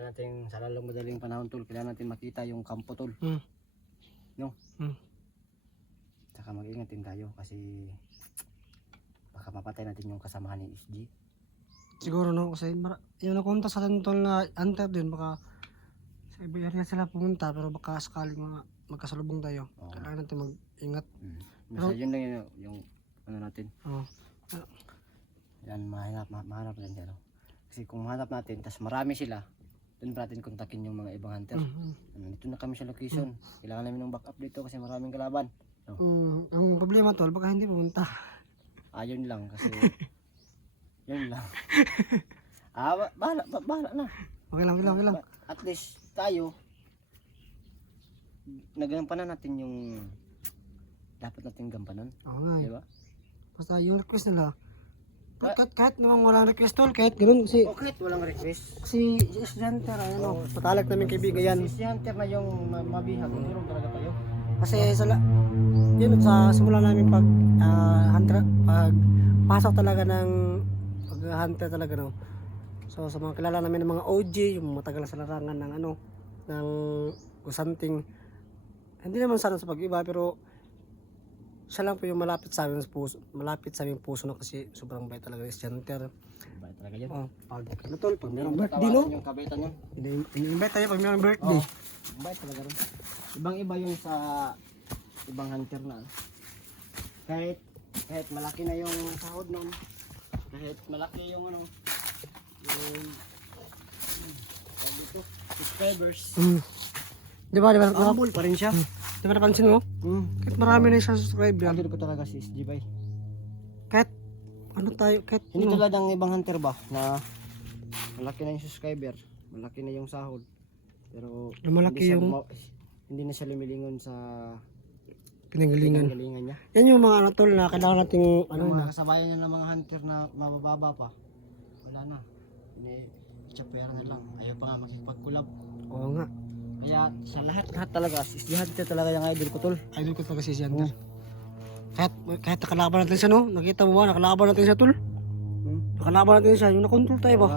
Kailangan natin sa lalong madaling panahon tol, kailangan natin makita yung kampo tol. No? Saka mag-ingat din tayo kasi baka mapatay natin yung kasamahan ni SG. Siguro no, kasi yung nakunta sa atin tol na hunter din, baka sa ibang area sila pumunta, pero baka sakaling magkasalubong tayo. Kailangan natin mag-ingat. Pero yun lang yung ano natin. Yan, mahanap natin siya. No? Kasi kung mahanap natin, tas marami sila, doon pa natin kontakin yung mga ibang hunter. Dito na kami sa location. Kailangan namin ng backup dito kasi maraming kalaban. No? Ang problema tol, baka hindi pumunta. Yun lang kasi yun lang. Bahala na. Okay lang. At least tayo nagampanan natin yung dapat natin gampanan. Oo nga. Di ba? Basta yung request nila. Kahit naman walang request tol, kahit ganoon kasi Okay, walang request. si Hunter, patalag namin kaibigan yan. Si Hunter na yung mabihag, turong talaga tayo. Kasi yun sa simula namin pag pasok talaga ng pag-hunter talaga no. So sa mga kilala namin ng mga OG, yung matagal na sa larangan ng ng usanting, hindi naman sana sa pag-iba, pero siya lang po yung malapit sa aming puso na kasi sobrang bait talaga ni Hunter. Bait talaga yun. Pag mayroong birthday no. Yung kabitan yun. Invite tayo pag mayroong birthday. Bait talaga rin. Ibang-iba yung sa ibang hunter na. Kahit malaki na yung sahod noon. Kahit malaki yung yung subscribers. Di ba? Humble pa rin siya. Di ba napansin mo? Kahit marami na siya subscriber. Idol ko talaga si SG Bay. Kahit Hindi tulad ng ibang hunter ba na malaki na yung subscriber, malaki na yung sahod. Pero malaki hindi na siya lumilingon sa pinanggalingan niya. Yan yung mga tol na kailangan nating mga kasabayan niya ng mga hunter na mabababa pa. Wala na. Chapera na lang. Ayaw pa nga makipag-collab. Oo nga. Kaya sa lahat talaga, si Hunter talaga yung idol ko tol. Idol ko talaga si Hunter. Kahit nakalaban natin siya no? Nakita mo ba? Nakalaban natin siya tol. Nakalaban natin siya. Yung nakontrol tayo ba?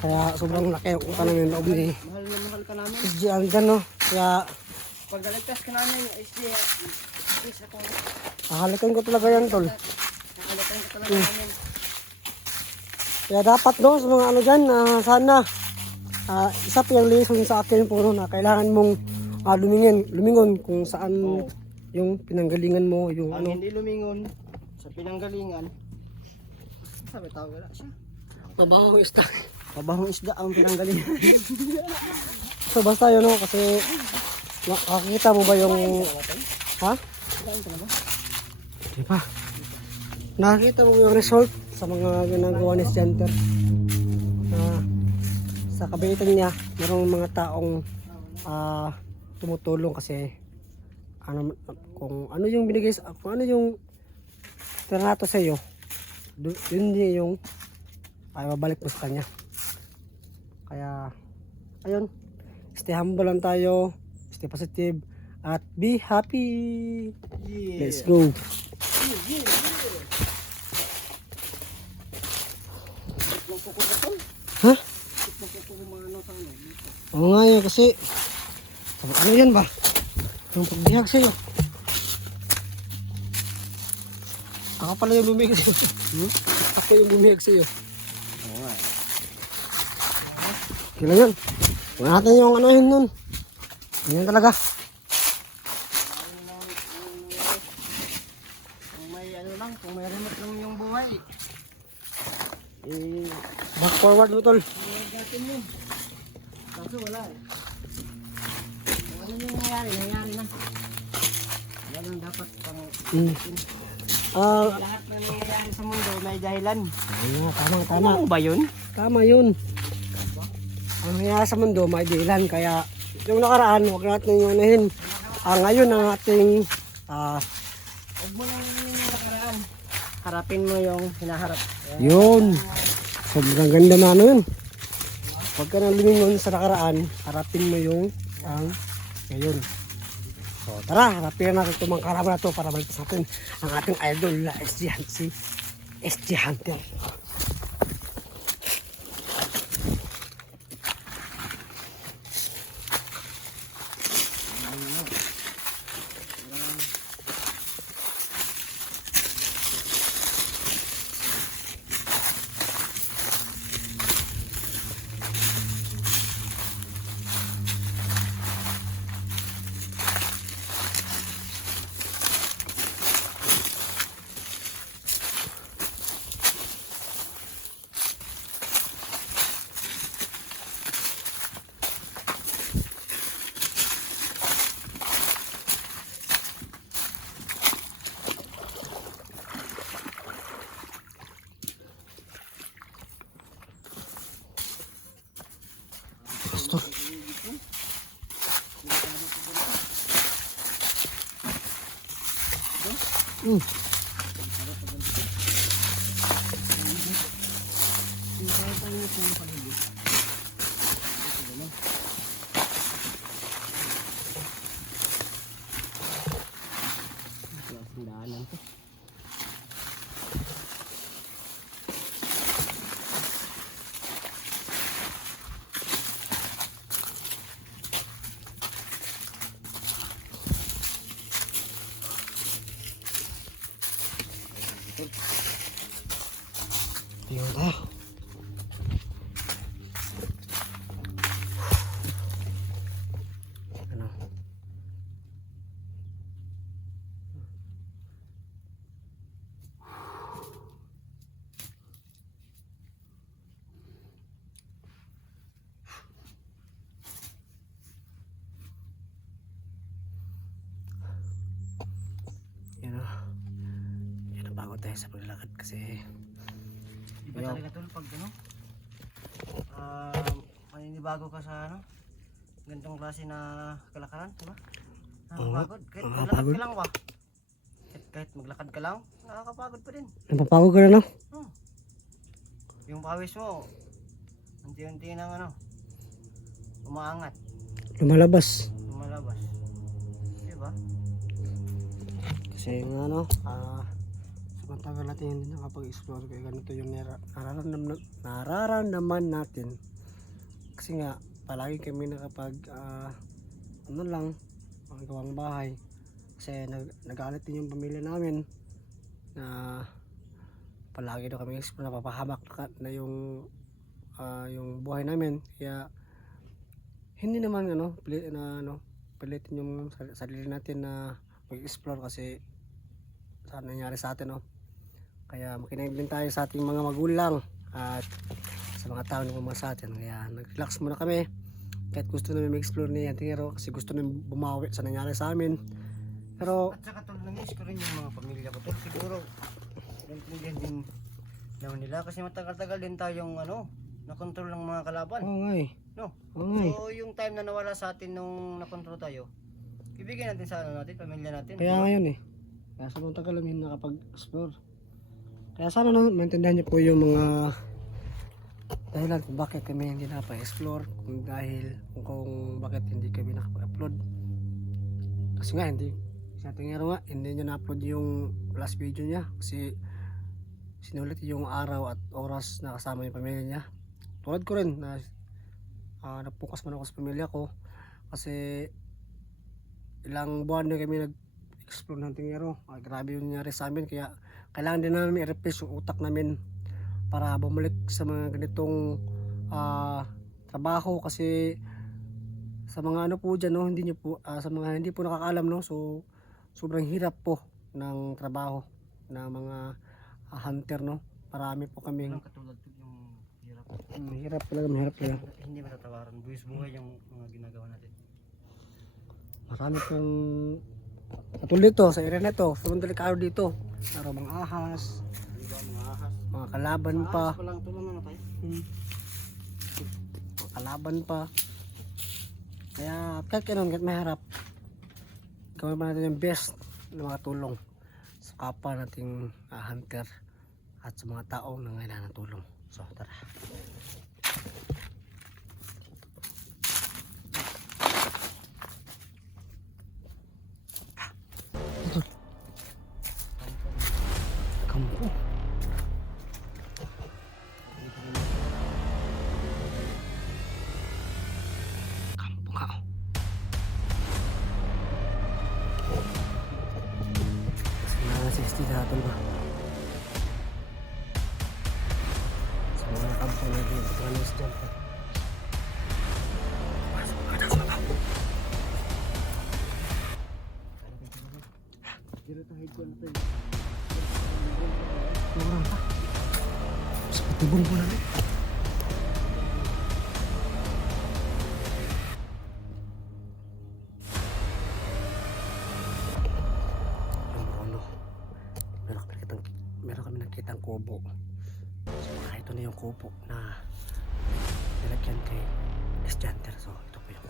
Kaya sobrang laki yung utang namin loob ni mahal ka namin. SG Hunter no? Kaya pag naligtas ka namin, SG, hahalikan ko talaga yan tol. hahalikan ka talaga namin. Kaya dapat no, sa mga dyan, sana isa pa yung lesson sa akin po no, na kailangan mong lumingon kung saan yung pinanggalingan mo, yung hindi lumingon sa pinanggalingan, sabi tawag wala siya. Mabahong isda ang pinanggalingan. So basta yun no, kasi makikita mo ba yung di ba? Nakikita mo yung result sa mga ginagawa ni Hunter. Sa kabaitan niya, mayroong mga taong tumutulong kasi kung ano yung binigay kung ano yung tranato sa iyo, yun yung ay babalik mo sa kanya. Kaya ayun, stay humble lang tayo, stay positive at be happy. Let's go. Ha? Oo nga yun kasi ano yan ba? Yung pagbihag sa'yo. Ako pala yung bumihag sa'yo. Ako yung bumihag sa'yo. Oo nga. Kailan yun? Huwag natin yung yun nun. Ganyan talaga. Kung may remote lang yung buhay, Back forward mo tol. huwag natin yun. Kaso wala Kung ano yung nangyari na. Yan ang dapat pang lahat ng nangyayari sa mundo may dahilan. Tama. Ano ba yun? Tama yun. Ang nangyayari sa mundo may dahilan, kaya yung nakaraan huwag natin yung unahin. Ngayon ang ating Huwag mo lang yung nakaraan. Harapin mo yung hinaharap. yun. Sobrang ganda na yun. Huwag ka nang lumingon sa nakaraan, harapin mo yung ngayon. So tara, harapin natin itong mga kalaban na ito para balik sa atin ang ating idol na SG Hunter. tol. Daanan to. Tingnan tayo. Ano? Yan o. Yan ang bago tayo sa paglalakad kasi Iba talaga tol pag ano, maninibago ka sa ano, ganitong klase na kalakaran, diba? Nakakapagod. Kahit maglakad nakakapagod. ka lang ba? Kahit maglakad ka lang, nakakapagod pa din. napapagod ka na, no? Yung pawis mo, unti-unti nang ano, umaangat, Lumalabas. lumalabas. Diba? Kasi nga ano, sa matagal natin hindi nakapag-explore kaya ganito yung nararamdaman natin. Kasi nga, palagi kami nakapag ano lang, magawang bahay. Kasi nag-aalit din yung pamilya namin na palagi daw kami explore, napapahamak na yung buhay namin. Kaya hindi naman ano, pilitin yung sarili natin na mag-explore kasi saan nangyari sa atin, no? Kaya makinig din tayo sa ating mga magulang at sa mga tao na pumunta sa atin. Kaya nag-relax muna kami kahit gusto namin mag-explore ni Antingero kasi gusto namin bumawi sa nangyari sa amin. Pero At saka tol, nangis ko rin yung mga pamilya ko tol. Siguro, naintindihan din naman nila kasi matagal-tagal din tayong ano, nakontrol ng mga kalaban. oo nga eh. No? Oo nga eh. So yung time na nawala sa atin nung nakontrol tayo, ibigay natin sa ano natin, pamilya natin. Kaya diba? ngayon eh. Kaya sa mga tagal namin nakapag-explore. Kaya sana no, maintindihan niyo po yung mga dahilan kung bakit kami hindi nakapag-explore, kung bakit hindi kami nakapag-upload. Kasi nga hindi sa Tingero nga hindi niya na-upload yung last video niya kasi sinulit yung araw at oras na kasama yung pamilya niya. Tulad ko rin na napukas man ako sa pamilya ko kasi ilang buwan na kami nag-explore ng Tingero. Grabe yung nangyari sa amin kaya kailangan din namin i-refresh yung utak namin para bumalik sa mga ganitong trabaho kasi sa mga ano po dyan, no, hindi nyo po, sa mga hindi po nakakaalam, no, so sobrang hirap po ng trabaho na mga hunter, no. Marami po kaming Walang katulad tol yung hirap. hirap talaga, mahirap talaga. Hindi matatawaran. Buwis buhay yung mga ginagawa natin. Marami pong katulad dito sa area na to, sobrang delikado dito. Pero mga ahas, Diba mga ahas? mga kalaban pa, Ahas pa lang tol ano tayo. mga kalaban pa. Kaya kahit ganun, kahit mahirap, gawin pa natin yung best na makatulong sa kapwa nating hunter at sa mga taong nangailangan ng tulong. So tara. Kampo. Kampo nga oh. Sana 60 sa atin ba? Sa mga kampo na din, ito na is dyan pa. Dito tayo ko na tayo. Kurang pa. Sa patibong po namin. Ano, meron kami nakitang kubo. So ito na yung kubo na nilagyan kay Estudyante. So ito po yung